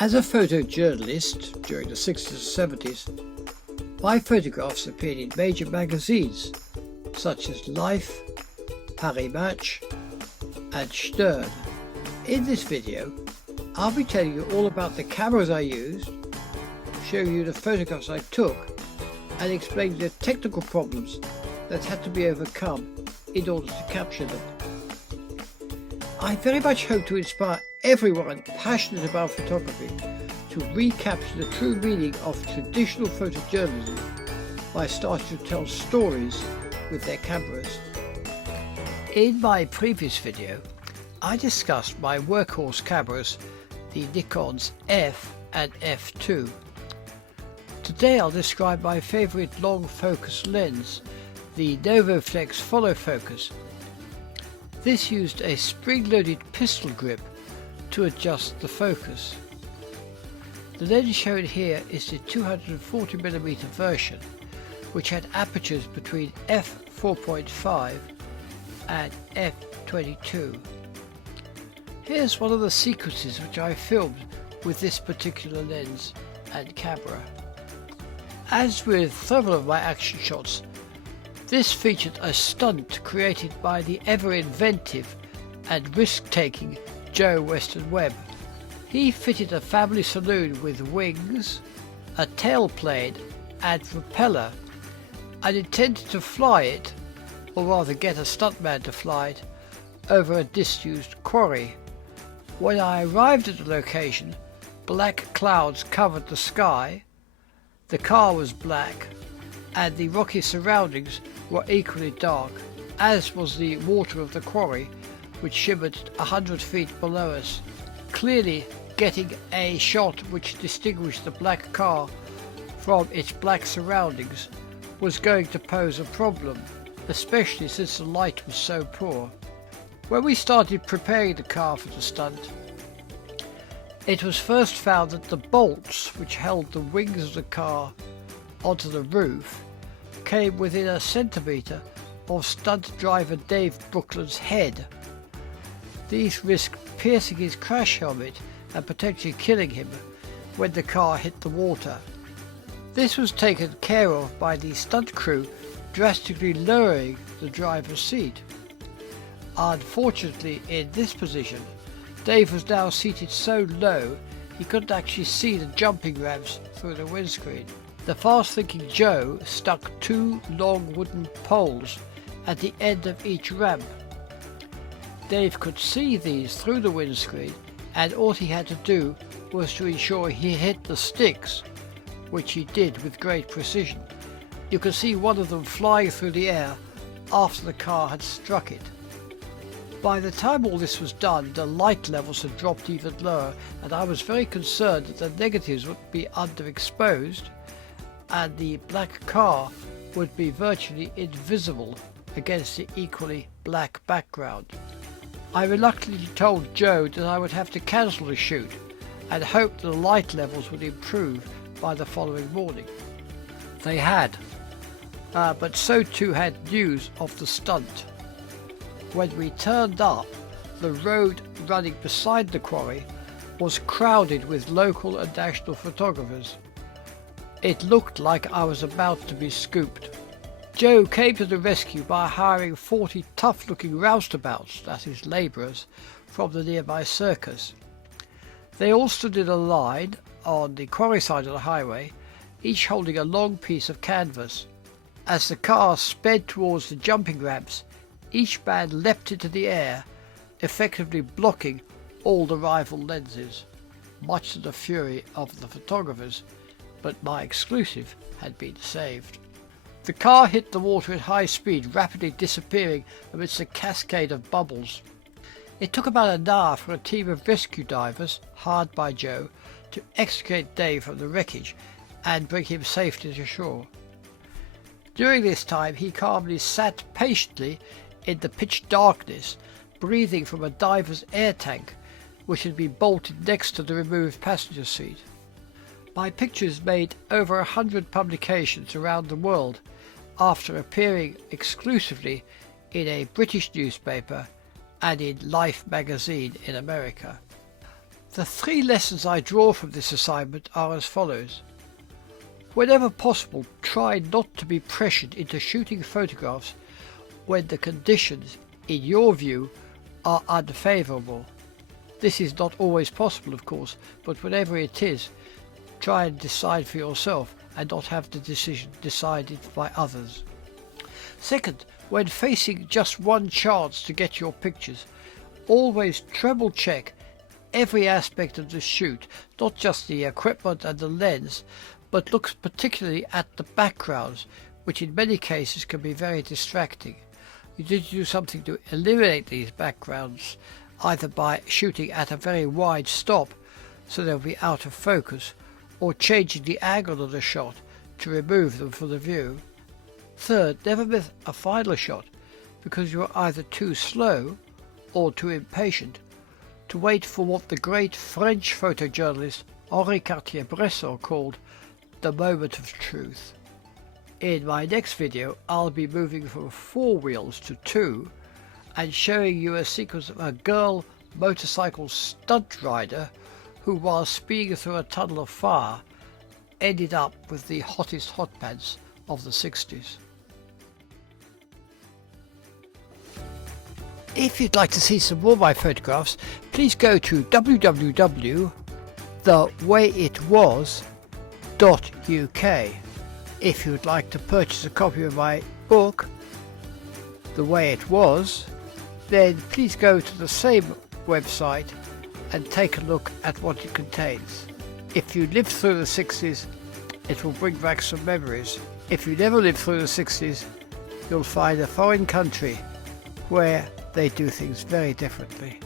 As a photojournalist during the 60s and 70s, my photographs appeared in major magazines such as Life, Paris Match and Stern. In this video, I'll be telling you all about the cameras I used, showing you the photographs I took, and explaining the technical problems that had to be overcome in order to capture them. I very much hope to inspire everyone passionate about photography to recapture the true meaning of traditional photojournalism by starting to tell stories with their cameras. In my previous video, I discussed my workhorse cameras, the Nikon's F and F2. Today I'll describe my favourite long focus lens, the Novoflex Follow Focus. This used a spring-loaded pistol grip to adjust the focus. The lens shown here is the 240mm version, which had apertures between f4.5 and f22. Here's one of the sequences which I filmed with this particular lens and camera. As with several of my action shots, this featured a stunt created by the ever-inventive and risk-taking Joe Weston Webb. He fitted a family saloon with wings, a tailplane and propeller, and intended to fly it, or rather get a stuntman to fly it, over a disused quarry. When I arrived at the location, black clouds covered the sky, the car was black, and the rocky surroundings were equally dark, as was the water of the quarry, which shimmered 100 feet below us. Clearly, getting a shot which distinguished the black car from its black surroundings was going to pose a problem, especially since the light was so poor. When we started preparing the car for the stunt, it was first found that the bolts which held the wings of the car onto the roof came within a centimetre of stunt driver Dave Brookland's head. These risked piercing his crash helmet and potentially killing him when the car hit the water. This was taken care of by the stunt crew drastically lowering the driver's seat. Unfortunately, in this position, Dave was now seated so low he couldn't actually see the jumping ramps through the windscreen. The fast-thinking Joe stuck two long wooden poles at the end of each ramp. Dave could see these through the windscreen, and all he had to do was to ensure he hit the sticks, which he did with great precision. You could see one of them flying through the air after the car had struck it. By the time all this was done, the light levels had dropped even lower, and I was very concerned that the negatives would be underexposed and the black car would be virtually invisible against the equally black background. I reluctantly told Joe that I would have to cancel the shoot and hoped that the light levels would improve by the following morning. They had, but so too had news of the stunt. When we turned up, the road running beside the quarry was crowded with local and national photographers. It looked like I was about to be scooped. Joe came to the rescue by hiring 40 tough-looking roustabouts, that is labourers, from the nearby circus. They all stood in a line on the quarry side of the highway, each holding a long piece of canvas. As the car sped towards the jumping ramps, each man leapt into the air, effectively blocking all the rival lenses, much to the fury of the photographers, but my exclusive had been saved. The car hit the water at high speed, rapidly disappearing amidst a cascade of bubbles. It took about an hour for a team of rescue divers, hired by Joe, to extricate Dave from the wreckage and bring him safely to shore. During this time, he calmly sat patiently in the pitch darkness, breathing from a diver's air tank, which had been bolted next to the removed passenger seat. My pictures made over 100 publications around the world after appearing exclusively in a British newspaper and in Life magazine in America. The 3 lessons I draw from this assignment are as follows. Whenever possible, try not to be pressured into shooting photographs when the conditions, in your view, are unfavourable. This is not always possible, of course, but whenever it is, try and decide for yourself and not have the decision decided by others. Second, when facing just one chance to get your pictures, always treble check every aspect of the shoot, not just the equipment and the lens, but look particularly at the backgrounds, which in many cases can be very distracting. You need to do something to eliminate these backgrounds, either by shooting at a very wide stop so they'll be out of focus, or changing the angle of the shot to remove them from the view. Third, never miss a final shot because you are either too slow or too impatient to wait for what the great French photojournalist Henri Cartier-Bresson called the moment of truth. In my next video, I'll be moving from 4 wheels to 2 and showing you a sequence of a girl motorcycle stunt rider who, while speeding through a tunnel of fire, ended up with the hottest hot pants of the 60s. If you'd like to see some more of my photographs, please go to www.thewayitwas.uk. If you'd like to purchase a copy of my book, The Way It Was, then please go to the same website and take a look at what it contains. If you lived through the 60s, it will bring back some memories. If you never lived through the 60s, you'll find a foreign country where they do things very differently.